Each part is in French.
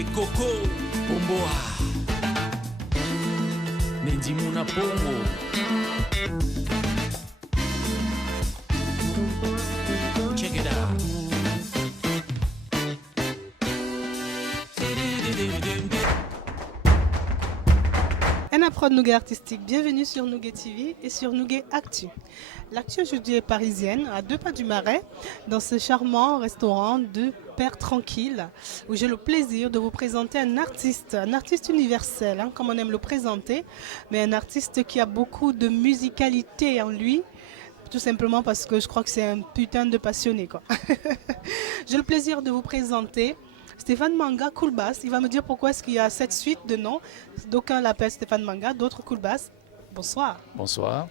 Bekoko Bomboa Nendimuna Pongo Check it out. Prod Nougat Artistique, bienvenue sur Nougat TV et sur Nougat Actu. L'actu aujourd'hui est parisienne, à 2 pas du Marais, dans ce charmant restaurant de Père Tranquille, où j'ai le plaisir de vous présenter un artiste universel, comme on aime le présenter, mais un artiste qui a beaucoup de musicalité en lui, tout simplement parce que je crois que c'est un putain de passionné, quoi. J'ai le plaisir de vous présenter Stéphane Manga Coolbass. Il va me dire pourquoi est-ce qu'il y a cette suite de noms. D'aucuns l'appellent Stéphane Manga, d'autres Coolbass. Bonsoir. Bonsoir.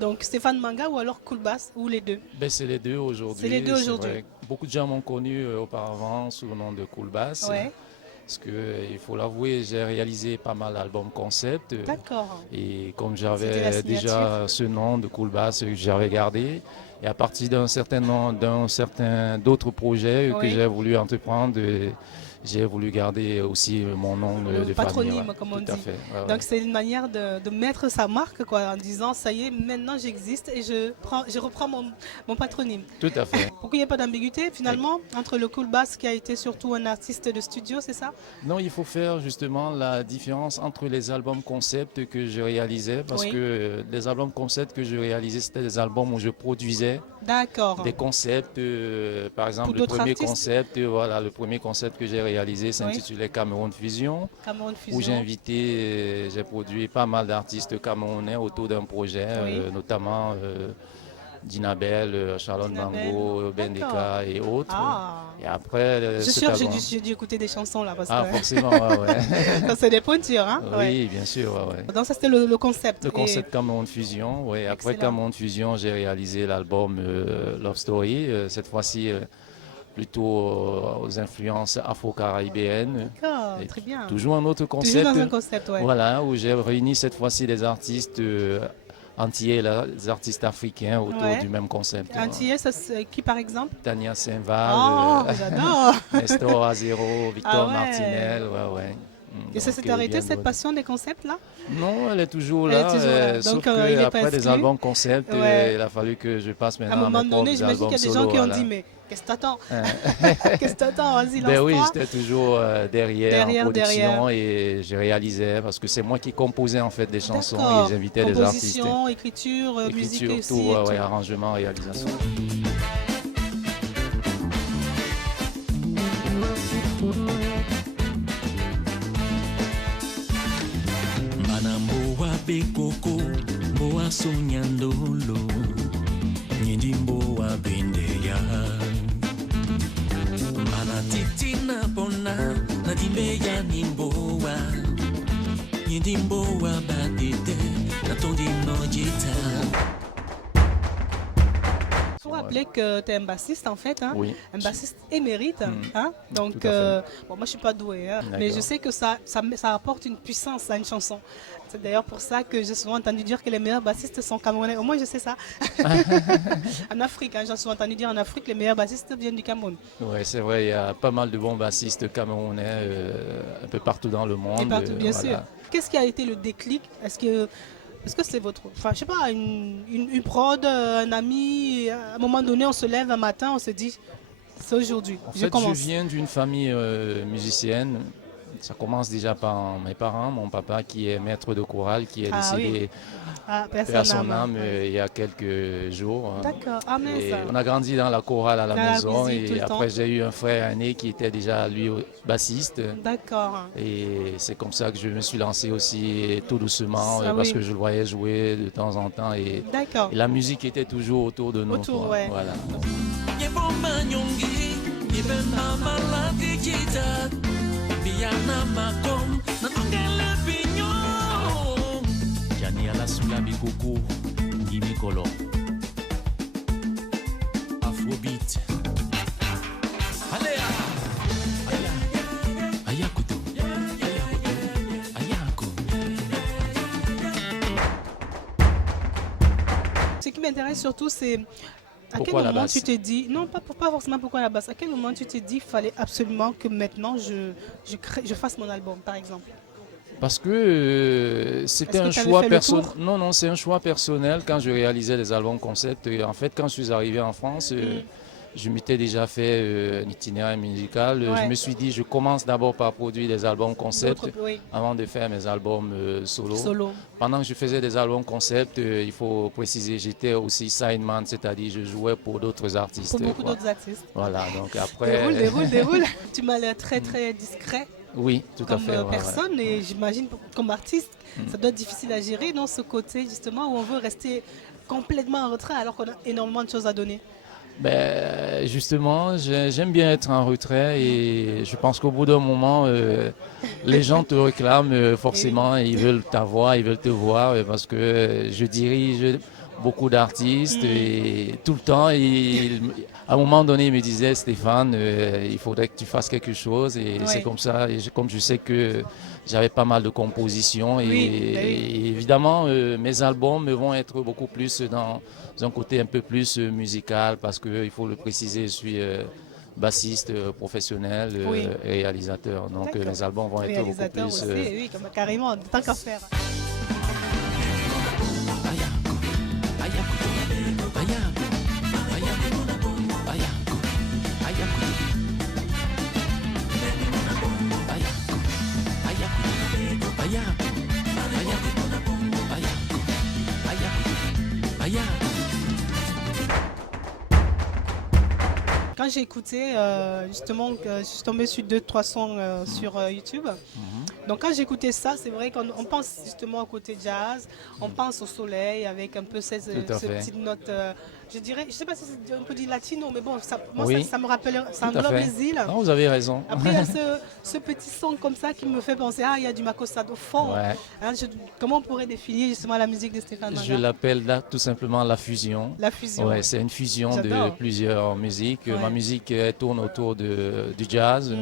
Donc Stéphane Manga ou alors Coolbass, ou les deux? C'est les deux aujourd'hui. C'est les deux aujourd'hui. Beaucoup de gens m'ont connu auparavant sous le nom de Coolbass. Ouais. Parce qu'il faut l'avouer, j'ai réalisé pas mal d'albums concept. D'accord. Et comme j'avais déjà ce nom de Coolbass, j'avais gardé. Et à partir d'autres projets que j'ai voulu entreprendre, j'ai voulu garder aussi mon nom de patronyme, famille. comme on dit. Tout à fait. Donc c'est une manière de mettre sa marque, quoi, en disant ça y est, maintenant j'existe et je reprends mon patronyme. Tout à fait. Pour qu'il n'y ait pas d'ambiguïté finalement entre le Coolbass qui a été surtout un artiste de studio, c'est ça? Non, il faut faire justement la différence entre les albums concept que je réalisais, parce que les albums concept que je réalisais, c'était des albums où je produisais des concepts. Par exemple, le premier concept que j'ai réalisé s'intitulait Cameroun Fusion, où j'ai produit pas mal d'artistes camerounais autour d'un projet, notamment Dinabel, Charlotte Mango, Bendeka et autres. Et après, je suis sûr que j'ai dû écouter des chansons là. Parce que... forcément, ouais. C'est des pointures, hein? Oui, bien sûr. Ouais. Donc ça c'était le concept. Le concept Cameroun Fusion, oui. Après Cameroun Fusion, j'ai réalisé l'album Love Story, cette fois-ci plutôt aux influences afro-caribéennes. D'accord, très bien. Toujours un autre concept. Toujours dans un concept, ouais. Voilà, où j'ai réuni cette fois-ci des artistes antillais, les artistes africains autour du même concept. Antillais, c'est qui par exemple? Tania Saint-Val, j'adore. Nestor Azero, Victor Martinel, Et ça s'est arrêté cette passion des concepts là? Non, elle est toujours là. Sauf qu'après des albums concept, il a fallu que je passe maintenant à mes propres albums solo. À un moment donné, j'imagine qu'il y a des gens qui ont dit mais qu'est-ce que t'attends? Qu'est-ce que t'attends? Vas-y, lance-toi. Oui, j'étais toujours derrière en production et je réalisais parce que c'est moi qui composais en fait des chansons et j'invitais des artistes. Composition, écriture, musique aussi. Arrangement, réalisation. Bekoko Boa Sonyandolo Nyindimboa Bendeya Mana Titina Bona Nadimbeya Nimboa Nyindimboa Badite Natondi Nojita. Il faut rappeler que tu es un bassiste en fait, hein? Oui. Un bassiste émérite. Hein? Donc, moi je ne suis pas doué, hein? Mais je sais que ça apporte une puissance à une chanson. C'est d'ailleurs pour ça que j'ai souvent entendu dire que les meilleurs bassistes sont camerounais. Au moins je sais ça. En Afrique, j'ai souvent entendu dire en Afrique les meilleurs bassistes viennent du Cameroun. Oui, c'est vrai, il y a pas mal de bons bassistes camerounais un peu partout dans le monde. Et partout, bien sûr. Qu'est-ce qui a été le déclic? Est-ce que c'est votre... Enfin, je sais pas, une prod, un ami, à un moment donné, on se lève un matin, on se dit, c'est aujourd'hui, je viens d'une famille musicienne. Ça commence déjà par mes parents, mon papa qui est maître de chorale, qui est décédé à son âme il y a quelques jours. D'accord, on a grandi dans la chorale à la maison musique, et après j'ai eu un frère aîné qui était déjà lui bassiste. D'accord. Et c'est comme ça que je me suis lancé aussi tout doucement parce que je le voyais jouer de temps en temps et la musique était toujours autour de nous. Autour, ouais. Voilà. Biana makom na tongele pignon Jani ala sula bikoko Ngimi kolo Afrobeat Alea Ayakuto Ayako. Ce qui m'intéresse surtout c'est À quel moment tu t'es dit, non pas forcément pourquoi la basse, à quel moment tu t'es dit qu'il fallait absolument que maintenant je fasse mon album par exemple? Parce que c'était un choix personnel. Non, c'est un choix personnel quand je réalisais les albums concept. En fait, quand je suis arrivé en France, je m'étais déjà fait un itinéraire musical. Ouais. Je me suis dit, je commence d'abord par produire des albums concept avant de faire mes albums solo. Pendant que je faisais des albums concept, il faut préciser, j'étais aussi sideman, c'est-à-dire je jouais pour d'autres artistes. Pour beaucoup d'autres artistes. Voilà, donc après... Déroule. Tu m'as l'air très discret. Oui, tout à fait. Comme personne, et j'imagine comme artiste, ça doit être difficile à gérer dans ce côté justement où on veut rester complètement en retrait alors qu'on a énormément de choses à donner. Ben, justement, j'aime bien être en retrait et je pense qu'au bout d'un moment, les gens te réclament forcément, et ils veulent t'avoir, ils veulent te voir parce que je dirige beaucoup d'artistes et tout le temps, à un moment donné, il me disait, Stéphane, il faudrait que tu fasses quelque chose et c'est comme ça, et comme je sais que j'avais pas mal de compositions et évidemment, mes albums vont être beaucoup plus dans un côté un peu plus musical parce qu'il faut le préciser, je suis bassiste professionnel et réalisateur, donc les albums vont être beaucoup plus... Aussi, oui, carrément, tant qu'à faire. Quand j'ai écouté, justement, je suis tombée sur 2-3 sons sur YouTube. Donc quand j'écoutais ça, c'est vrai qu'on pense justement au côté jazz, on pense au soleil avec un peu cette petite note, je dirais, je ne sais pas si c'est un peu du latino, mais bon, ça me rappelle, ça englobe les îles. Non, vous avez raison. Après, il y a ce petit son comme ça qui me fait penser, il y a du Makosad au fond. Ouais. Hein, comment on pourrait définir justement la musique de Stéphane Manga? Je l'appelle là tout simplement la fusion. La fusion. Ouais, c'est une fusion de plusieurs musiques. Ouais. Ma musique tourne autour du jazz.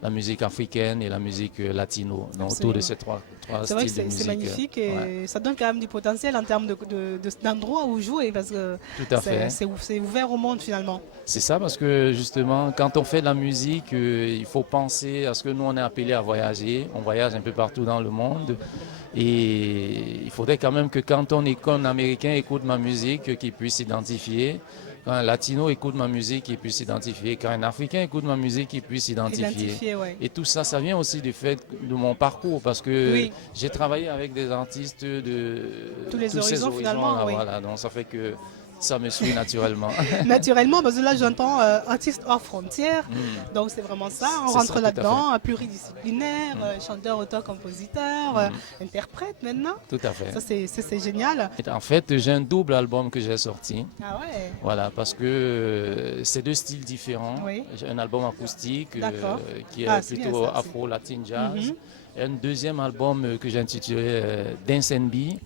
La musique africaine et la musique latino, donc autour de ces trois styles de musique. C'est vrai que c'est magnifique et ça donne quand même du potentiel en termes d'endroits où jouer parce que c'est ouvert au monde finalement. C'est ça, parce que justement quand on fait de la musique, il faut penser à ce que nous on est appelés à voyager, on voyage un peu partout dans le monde et il faudrait quand même que quand un Américain écoute ma musique, qu'il puisse s'identifier. Quand un latino écoute ma musique, il puisse s'identifier. Quand un africain écoute ma musique, il puisse s'identifier. Et tout ça, ça vient aussi du fait de mon parcours, parce que j'ai travaillé avec des artistes de tous les horizons finalement. Là, voilà, donc ça fait que ça me suit naturellement. Naturellement, parce que là j'entends artiste hors frontières, donc c'est vraiment ça, on rentre là-dedans, pluridisciplinaire, chanteur, auteur, compositeur, interprète maintenant. Tout à fait. Ça c'est génial. En fait, j'ai un double album que j'ai sorti. Ah ouais. Voilà, parce que c'est deux styles différents. Oui. J'ai un album acoustique qui est plutôt afro-latin jazz. Et un deuxième album que j'ai intitulé Dance and Be,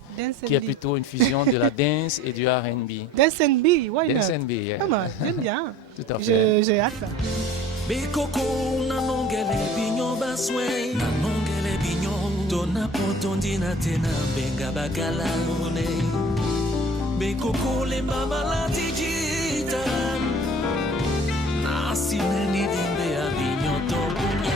qui est plutôt une fusion de la dance et du R&B. Dance and Be, why not? Dance and Be, yeah. Pas mal, j'aime bien. Tout à fait. J'ai hâte. Bekoko nanongele binyo baswe nanongele binyo tona potondi na tena benga bagala mone Bekoko le babala tijita nasine ni dimbe a binyo tobunya.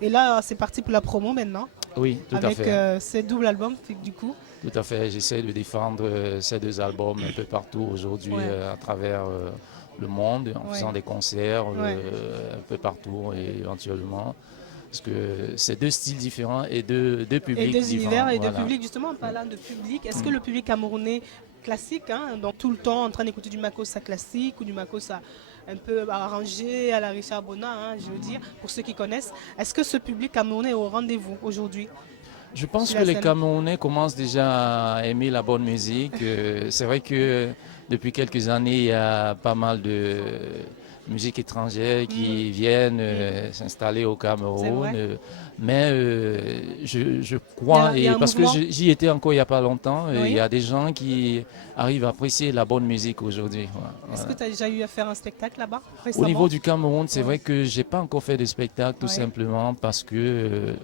Et là, c'est parti pour la promo maintenant. Oui, tout à fait. Avec ces doubles albums, du coup. Tout à fait. J'essaie de défendre ces deux albums un peu partout aujourd'hui à travers le monde, en faisant des concerts un peu partout et éventuellement. Parce que c'est deux styles différents et deux publics différents. Et deux univers et deux publics. Justement, en parlant de public, est-ce que le public camerounais classique, donc tout le temps en train d'écouter du Makossa classique ou du Makossa un peu arrangé à la Richard Bona, je veux dire, pour ceux qui connaissent, est-ce que ce public camerounais est au rendez-vous aujourd'hui? Je pense que les Camerounais commencent déjà à aimer la bonne musique. C'est vrai que depuis quelques années, il y a pas mal de musique étrangère qui viennent s'installer au Cameroun. Mais je crois, parce que j'y étais encore il n'y a pas longtemps, il y a des gens qui arrivent à apprécier la bonne musique aujourd'hui. Est-ce que tu as déjà eu à faire un spectacle là-bas récemment? Au niveau du Cameroun, c'est vrai que je n'ai pas encore fait de spectacle, tout simplement parce que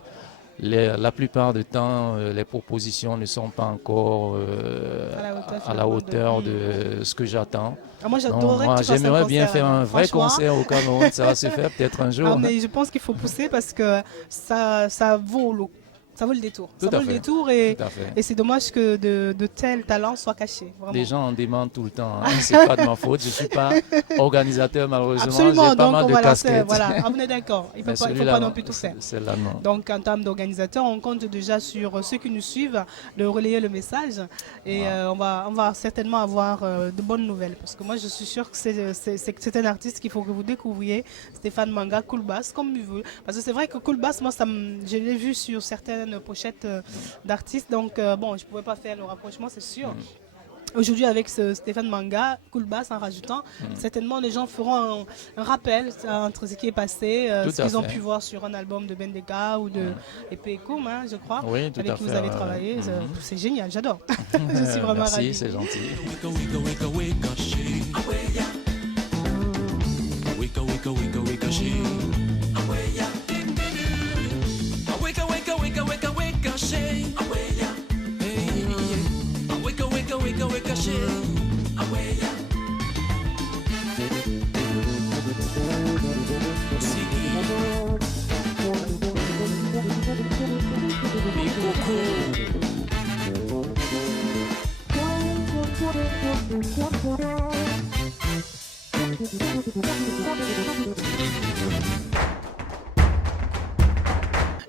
la plupart du temps, les propositions ne sont pas encore à la hauteur de ce que j'attends. Moi, j'aimerais bien faire un vrai concert au Cameroun. Ça va se faire peut-être un jour. Mais je pense qu'il faut pousser parce que ça vaut le détour. Tout à fait. Et c'est dommage que de tels talents soient cachés. Vraiment. Les gens en demandent tout le temps. C'est pas de ma faute. Je suis pas organisateur malheureusement. Absolument. J'ai pas mal de casquettes. On est d'accord. Il ne faut pas non plus tout faire. Celle-là, non. Donc en termes d'organisateur, on compte déjà sur ceux qui nous suivent de relayer le message. Et on va certainement avoir de bonnes nouvelles. Parce que moi, je suis sûre que c'est un artiste qu'il faut que vous découvriez. Stéphane Manga, Cool Bass, comme vous voulez. Parce que c'est vrai que Cool Bass, moi, je l'ai vu sur certaines pochettes d'artistes, donc bon, je pouvais pas faire le rapprochement, c'est sûr. Aujourd'hui, avec Stéphane Manga, Cool Bass, en rajoutant, certainement les gens feront un rappel entre ce qui est passé, ce qu'ils ont pu voir sur un album de Bendeka ou de Epé Koum, je crois, avec qui vous avez travaillé. C'est génial, j'adore. Je suis vraiment ravie. Merci, c'est gentil.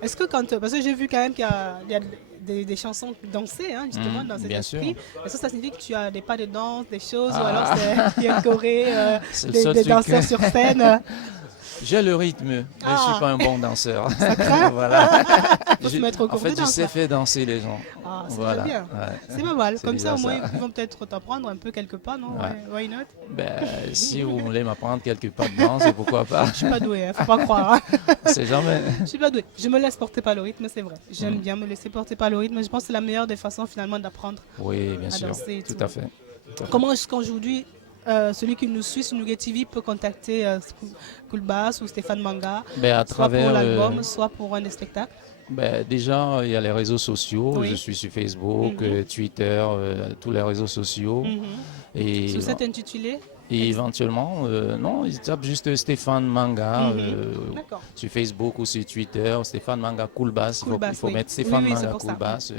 Est-ce que parce que j'ai vu quand même qu'il y a des chansons dansées, justement, dans cet esprit. Est-ce que ça signifie que tu as des pas de danse, des choses, ou alors il y a une choré, des danseurs sur scène? J'ai le rythme, mais je ne suis pas un bon danseur. Ça craint. Voilà. Faut se mettre au cours de danse. Je sais faire danser les gens. C'est très bien. C'est pas mal. Comme ça, au moins, ils vont peut-être t'apprendre un peu quelques pas, non? Why not? Si vous voulez m'apprendre quelques pas de danse, pourquoi pas? Je suis pas douée, faut pas croire. C'est jamais. Je suis pas douée. Je me laisse porter par le rythme, c'est vrai. J'aime bien me laisser porter par le rythme. Je pense que c'est la meilleure des façons, finalement, d'apprendre bien à sûr. danser. Tout à fait. Comment est-ce qu'aujourd'hui, celui qui nous suit sur Nougat TV peut contacter Cool Bass ou Stéphane Manga, soit pour l'album, soit pour un des spectacles? Déjà, il y a les réseaux sociaux. Je suis sur Facebook, Twitter, tous les réseaux sociaux. Et sur cet intitulé? Et éventuellement, non, ils tapent juste Stéphane Manga sur Facebook ou sur Twitter. Stéphane Manga Cool Bass. Il faut mettre Stéphane Manga Cool Bass.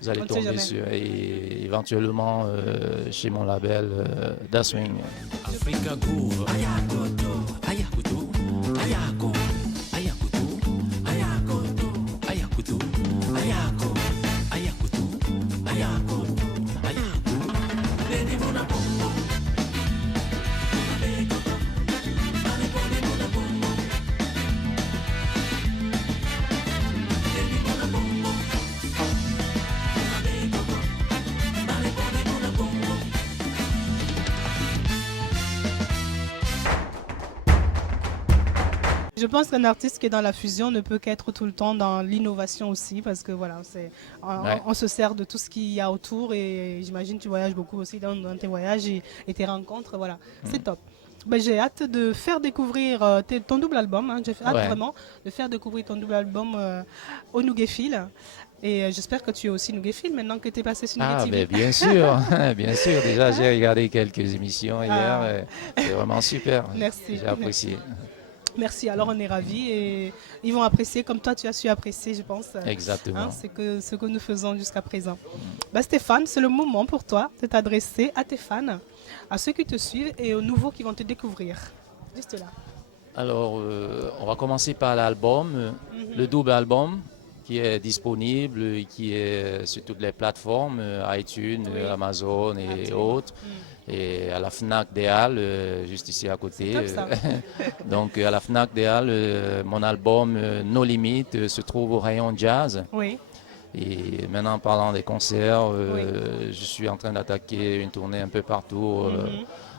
Vous allez tomber sur, et éventuellement chez mon label Daswing. Africa Groove. Ayakuto, Ayako, Ayakuto, Ayakoto, Ayakuto, Ayako, Ayakuto, Ayako, Ayako. Venimos a Bongo. Je pense qu'un artiste qui est dans la fusion ne peut qu'être tout le temps dans l'innovation aussi, parce que voilà, on se sert de tout ce qu'il y a autour, et j'imagine que tu voyages beaucoup aussi dans tes voyages et tes rencontres, voilà, c'est top. J'ai hâte de faire découvrir ton double album, j'ai hâte vraiment de faire découvrir ton double album au Nougaphile. Et j'espère que tu es aussi Nougaphile maintenant que tu es passé sur Nougat TV. Bien sûr, bien sûr. Déjà, j'ai regardé quelques émissions hier. C'est vraiment super. Merci. J'ai apprécié. Merci, alors on est ravis et ils vont apprécier comme toi tu as su apprécier, je pense. Exactement. Ce que nous faisons jusqu'à présent. Stéphane, c'est le moment pour toi de t'adresser à tes fans, à ceux qui te suivent et aux nouveaux qui vont te découvrir. Juste là. Alors, on va commencer par l'album, le double album qui est disponible et qui est sur toutes les plateformes, iTunes, Amazon et autres. Et à la FNAC des Halles, juste ici à côté. Donc à la FNAC des Halles, mon album No Limit se trouve au rayon jazz. Oui. Et maintenant, en parlant des concerts, je suis en train d'attaquer une tournée un peu partout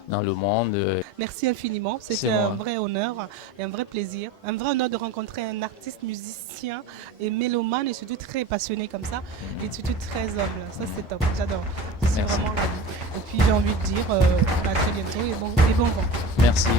dans le monde. Merci infiniment. C'était un vrai honneur et un vrai plaisir. Un vrai honneur de rencontrer un artiste, musicien et mélomane et surtout très passionné comme ça. Et surtout très humble. Ça, c'est top. J'adore. Je suis vraiment ravie. Et puis, j'ai envie de dire à très bientôt et bon vent. Merci.